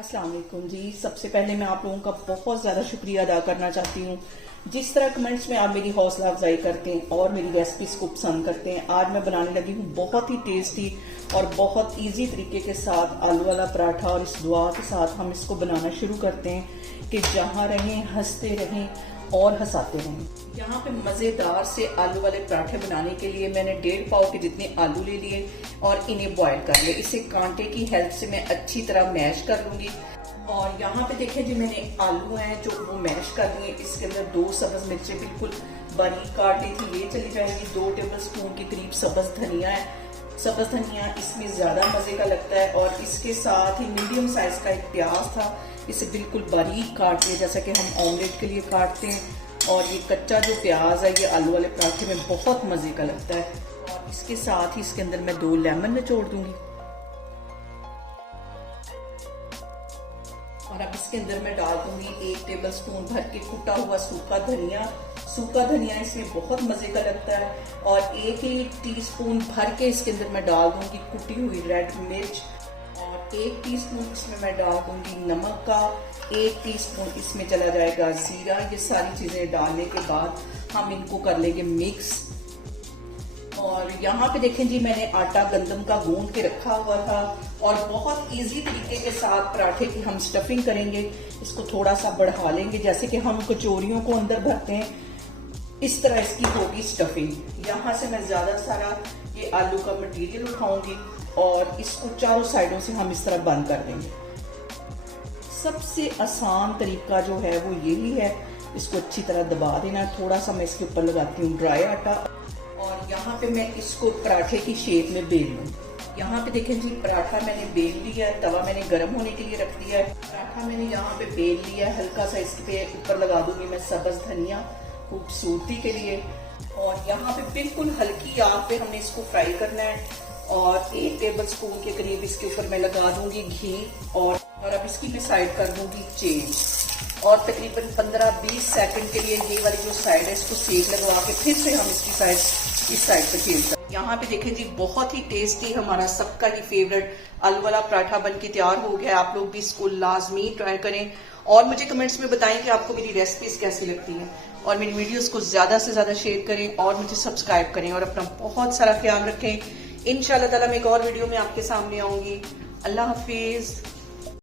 अस्सलाम वालेकुम जी। सबसे पहले मैं आप लोगों का बहुत ज़्यादा शुक्रिया अदा करना चाहती हूँ। जिस तरह कमेंट्स में आप मेरी हौसला अफजाई करते हैं और मेरी रेसिपीज को पसंद करते हैं। आज मैं बनाने लगी हूँ बहुत ही टेस्टी और बहुत इजी तरीके के साथ आलू वाला पराठा, और इस दुआ के साथ हम इसको बनाना शुरू करते हैं कि जहाँ रहें हंसते रहें और हंसाते रहें। यहाँ पे मज़ेदार से आलू वाले पराठे बनाने के लिए मैंने 1.5 पाव के जितने आलू ले लिए और इन्हें बॉईल कर लिया। इसे कांटे की हेल्प से मैं अच्छी तरह मैश कर लूंगी। और यहाँ पे देखें जी, मैंने आलू हैं जो वो मैश कर लिए। इसके अंदर 2 सब्ज मिर्चें बिल्कुल बारीक काट ली थी, ये चली जाएगी। 2 टेबल स्पून के करीब सब्ज धनिया है। सब्ज धनिया इसमें ज्यादा मजे का लगता है। और इसके साथ ही मीडियम साइज का एक प्याज था, इसे बिल्कुल बारीक काट लिया जैसा कि हम ऑमलेट के लिए काटते हैं। और ये कच्चा जो प्याज है ये आलू वाले पराठे में बहुत मजे का लगता है। और इसके साथ ही इसके अंदर मैं 2 लेमन निचोड़ दूंगी। और अब इसके अंदर मैं डाल दूंगी 1 टेबल स्पून भर के कुटा हुआ सूखा धनिया। सूखा धनिया इसमें बहुत मजे का लगता है। और 1 टीस्पून भर के इसके अंदर मैं डाल दूंगी कुटी हुई रेड मिर्च। और 1 टीस्पून इसमें मैं डाल दूंगी नमक का। 1 टीस्पून इसमें चला जाएगा जीरा। ये सारी चीजें डालने के बाद हम इनको कर लेंगे मिक्स। और यहाँ पे देखें जी, मैंने आटा गंदम का गूंद के रखा हुआ था। और बहुत इजी तरीके के साथ पराठे की हम स्टफिंग करेंगे। इसको थोड़ा सा बढ़ा लेंगे, जैसे कि हम कचौरियों को अंदर भरते हैं, इस तरह इसकी होगी स्टफिंग। यहाँ से मैं ज्यादा सारा ये आलू का मटेरियल उठाऊंगी और इसको चारों साइडों से हम इस तरह बंद कर देंगे। सबसे आसान तरीका जो है वो यही है, इसको अच्छी तरह दबा देना। थोड़ा सा मैं इसके ऊपर लगाती हूँ ड्राई आटा। और यहाँ पे मैं इसको पराठे की शेप में बेल लूँ। यहाँ पे देखें जी, पराठा मैंने बेल लिया है। तवा मैंने गर्म होने के लिए रख दिया है। पराठा मैंने यहाँ पे बेल लिया है। हल्का सा इसके ऊपर लगा दूंगी मैं सब्ज धनिया खूबसूरती के लिए। और यहाँ पे बिल्कुल हल्की आंच पे हमने इसको फ्राई करना है। और 1 टेबल स्पून के करीब इसके ऊपर मैं लगा दूंगी घी। और अब इसकी मैं साइड कर दूंगी चेंज। और तकरीबन 15-20 सेकंड के लिए ये वाली जो साइड है इसको सेक लगवा के फिर से हम इसकी साइड इस साइड पे चेंज करें। यहाँ पे देखें जी, बहुत ही टेस्टी हमारा सबका ही फेवरेट आलू वाला पराठा बन के तैयार हो गया। आप लोग भी इसको लाजमी ट्राई करें और मुझे कमेंट्स में बताएं कि आपको मेरी रेसिपीज कैसी लगती हैं। और मेरी वीडियोस को ज्यादा से ज्यादा शेयर करें और मुझे सब्सक्राइब करें। और अपना बहुत सारा ख्याल रखें। इंशाल्लाह ताला मैं एक और वीडियो में आपके सामने आऊंगी। अल्लाह हाफिज।